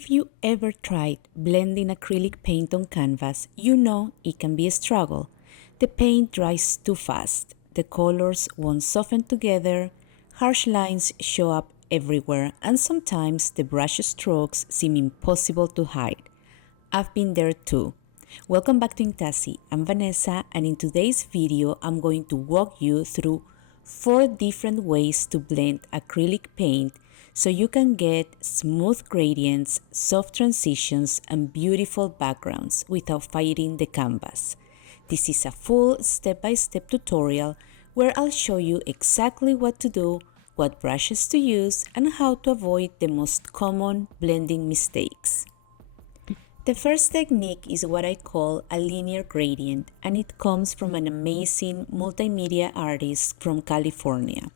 If you ever tried blending acrylic paint on canvas, you know it can be a struggle. The paint dries too fast, the colors won't soften together, harsh lines show up everywhere, and sometimes the brush strokes seem impossible to hide. I've been there too. Welcome back to Inktassi. I'm Vanessa, and in today's video I'm going to walk you through 4 different ways to blend acrylic paint so you can get smooth gradients, soft transitions, and beautiful backgrounds without fighting the canvas. This is a full step-by-step tutorial where I'll show you exactly what to do, what brushes to use, and how to avoid the most common blending mistakes. The first technique is what I call a linear gradient, and it comes from an amazing multimedia artist from California.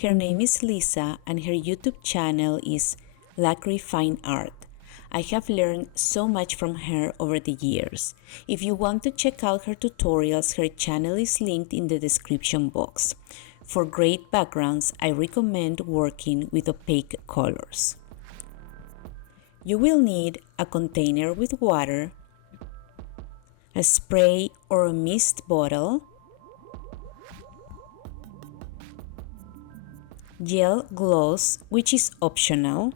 Her name is Lisa, and her YouTube channel is Lacry Fine Art. I have learned so much from her over the years. If you want to check out her tutorials, her channel is linked in the description box. For great backgrounds, I recommend working with opaque colors. You will need a container with water, a spray or a mist bottle, gel gloss, which is optional,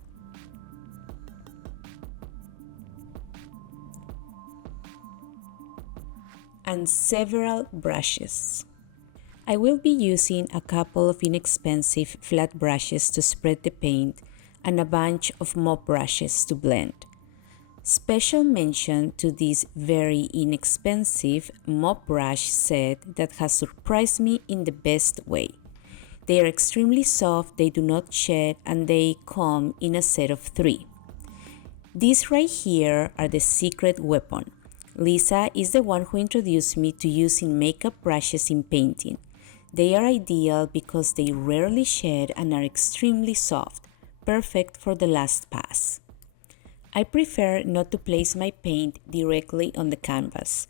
and several brushes. I will be using a couple of inexpensive flat brushes to spread the paint and a bunch of mop brushes to blend. Special mention to this very inexpensive mop brush set that has surprised me in the best way. They are extremely soft, they do not shed, and they come in a set of 3. These right here are the secret weapon. Lisa is the one who introduced me to using makeup brushes in painting. They are ideal because they rarely shed and are extremely soft, perfect for the last pass. I prefer not to place my paint directly on the canvas.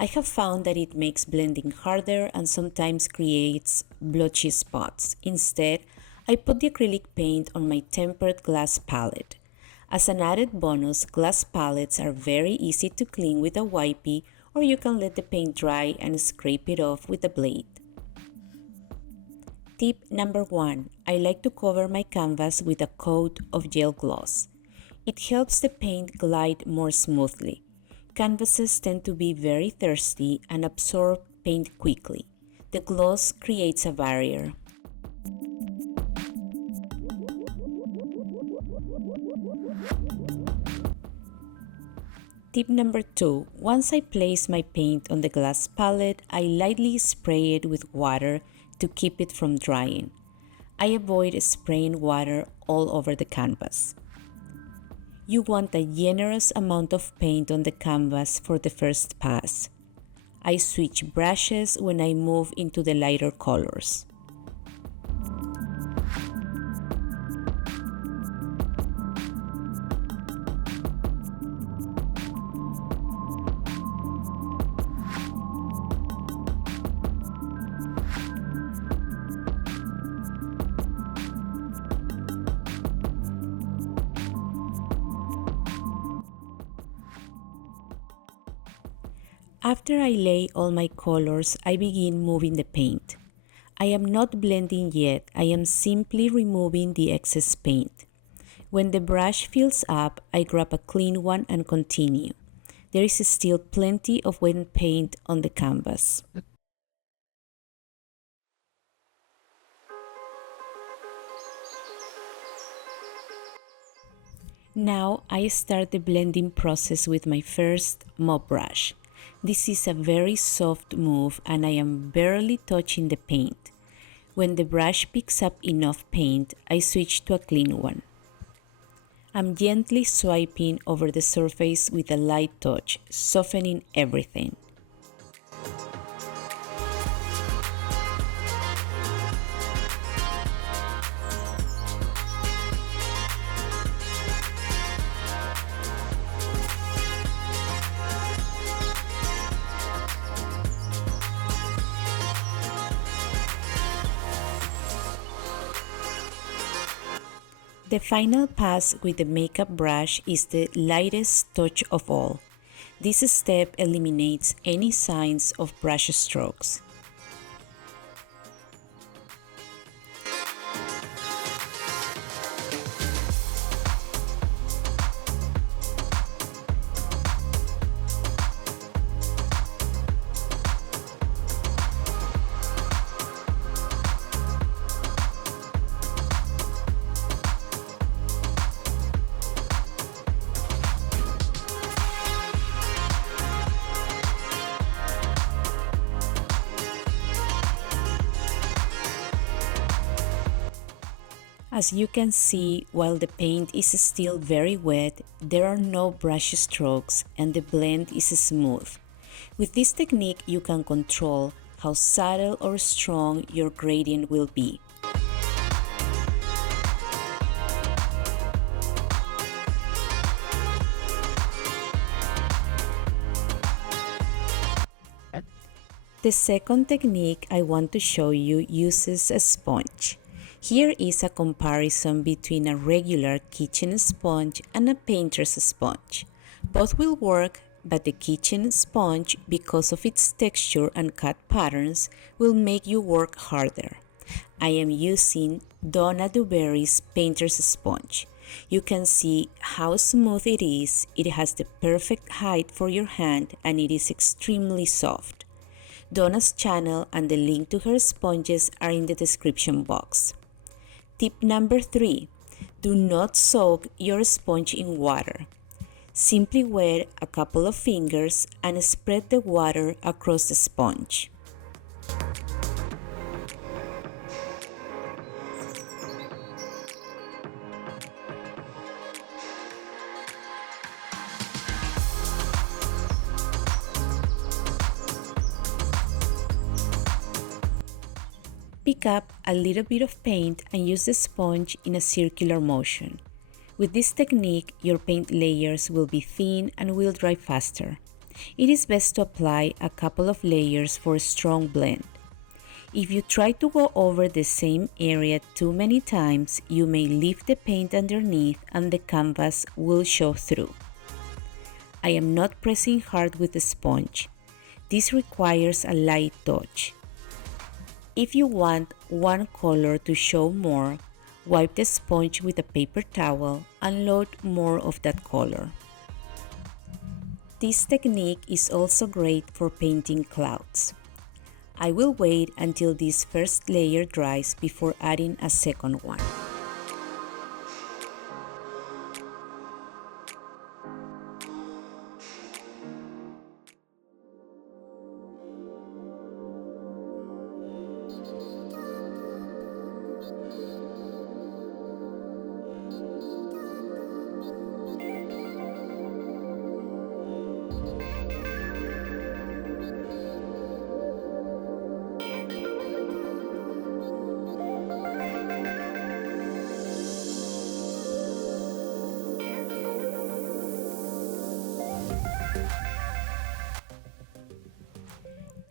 I have found that it makes blending harder and sometimes creates blotchy spots. Instead, I put the acrylic paint on my tempered glass palette. As an added bonus, glass palettes are very easy to clean with a wipey, or you can let the paint dry and scrape it off with a blade. Tip number 1. I like to cover my canvas with a coat of gel gloss. It helps the paint glide more smoothly. Canvases tend to be very thirsty and absorb paint quickly. The gloss creates a barrier. Tip number 2. Once I place my paint on the glass palette, I lightly spray it with water to keep it from drying. I avoid spraying water all over the canvas. You want a generous amount of paint on the canvas for the first pass. I switch brushes when I move into the lighter colors. After I lay all my colors, I begin moving the paint. I am not blending yet, I am simply removing the excess paint. When the brush fills up, I grab a clean one and continue. There is still plenty of wet paint on the canvas. Now I start the blending process with my first mop brush. This is a very soft move and I am barely touching the paint. When the brush picks up enough paint, I switch to a clean one. I'm gently swiping over the surface with a light touch, softening everything. The final pass with the makeup brush is the lightest touch of all. This step eliminates any signs of brush strokes. As you can see, while the paint is still very wet, there are no brush strokes and the blend is smooth. With this technique, you can control how subtle or strong your gradient will be. The second technique I want to show you uses a sponge. Here is a comparison between a regular kitchen sponge and a painter's sponge. Both will work, but the kitchen sponge, because of its texture and cut patterns, will make you work harder. I am using Donna DuBarry's painter's sponge. You can see how smooth it is, it has the perfect height for your hand, and it is extremely soft. Donna's channel and the link to her sponges are in the description box. Tip number 3. Do not soak your sponge in water. Simply wet a couple of fingers and spread the water across the sponge. Pick up a little bit of paint and use the sponge in a circular motion. With this technique, your paint layers will be thin and will dry faster. It is best to apply a couple of layers for a strong blend. If you try to go over the same area too many times, you may leave the paint underneath and the canvas will show through. I am not pressing hard with the sponge. This requires a light touch. If you want one color to show more, wipe the sponge with a paper towel and load more of that color. This technique is also great for painting clouds. I will wait until this first layer dries before adding a second one.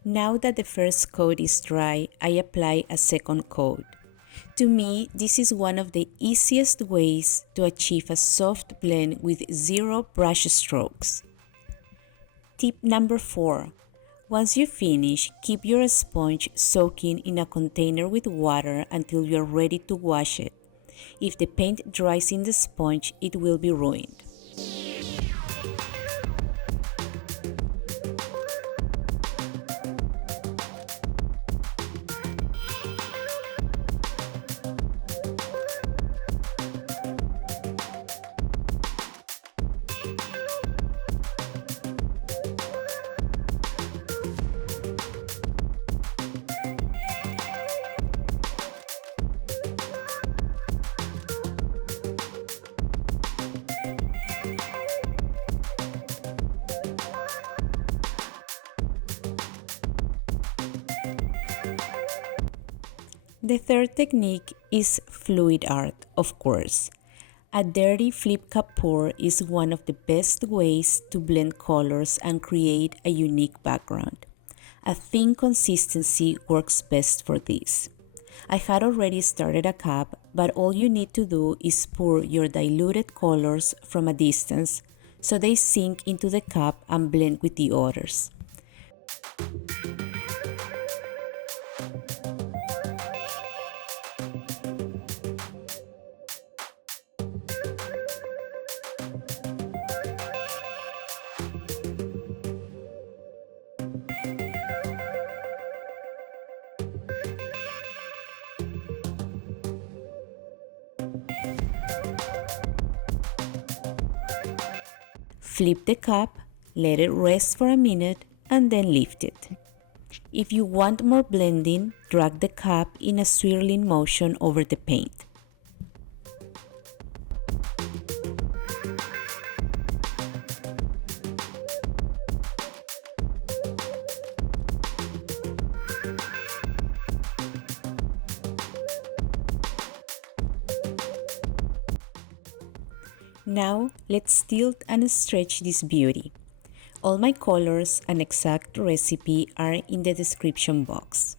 Now that the first coat is dry, I apply a second coat. To me, this is one of the easiest ways to achieve a soft blend with zero brush strokes. Tip number 4. Once you finish, keep your sponge soaking in a container with water until you are ready to wash it. If the paint dries in the sponge, it will be ruined. The third technique is fluid art, of course. A dirty flip cup pour is one of the best ways to blend colors and create a unique background. A thin consistency works best for this. I had already started a cup, but all you need to do is pour your diluted colors from a distance so they sink into the cup and blend with the others. Flip the cup, let it rest for a minute, and then lift it. If you want more blending, drag the cup in a swirling motion over the paint. Now, let's tilt and stretch this beauty. All my colors and exact recipe are in the description box.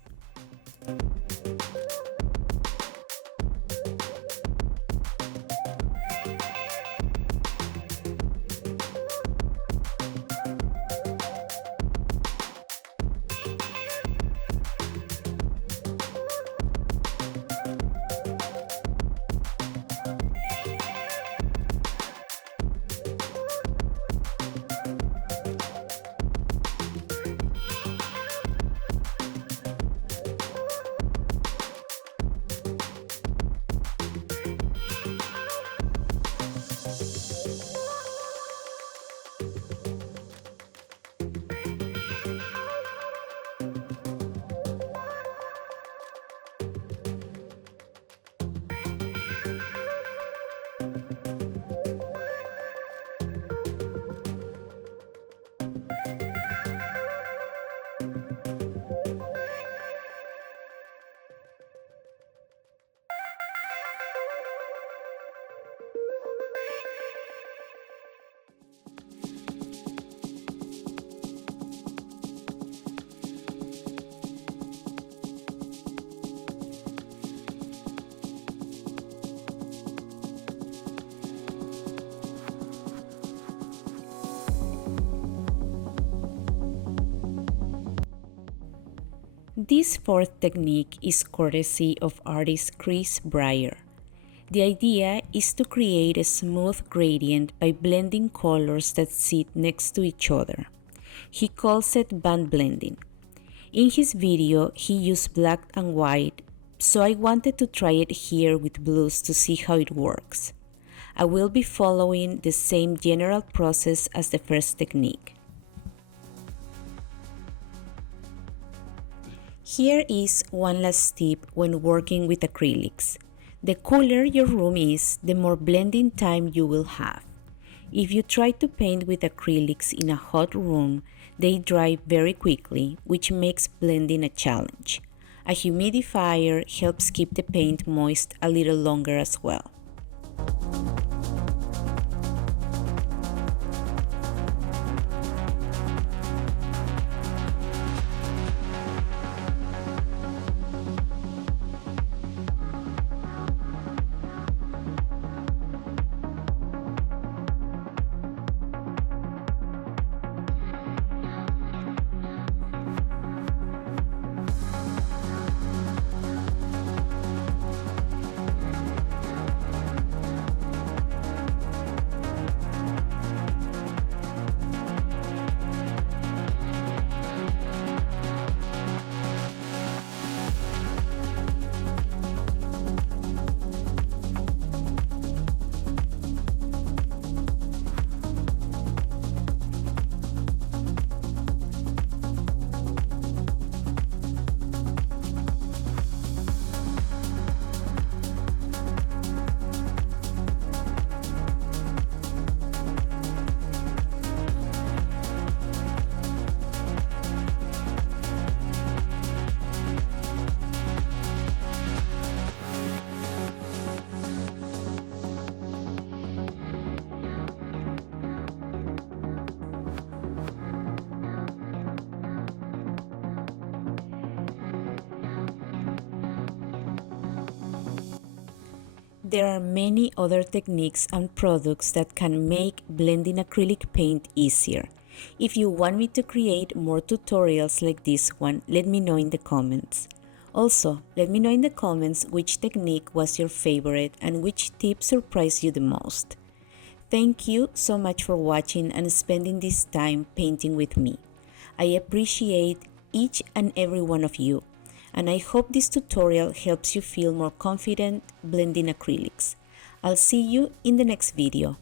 This fourth technique is courtesy of artist Chris Breyer. The idea is to create a smooth gradient by blending colors that sit next to each other. He calls it band blending. In his video, he used black and white, so I wanted to try it here with blues to see how it works. I will be following the same general process as the first technique. Here is one last tip when working with acrylics. The cooler your room is, the more blending time you will have. If you try to paint with acrylics in a hot room, they dry very quickly, which makes blending a challenge. A humidifier helps keep the paint moist a little longer as well. There are many other techniques and products that can make blending acrylic paint easier. If you want me to create more tutorials like this one, let me know in the comments. Also, let me know in the comments which technique was your favorite and which tip surprised you the most. Thank you so much for watching and spending this time painting with me. I appreciate each and every one of you, and I hope this tutorial helps you feel more confident blending acrylics. I'll see you in the next video.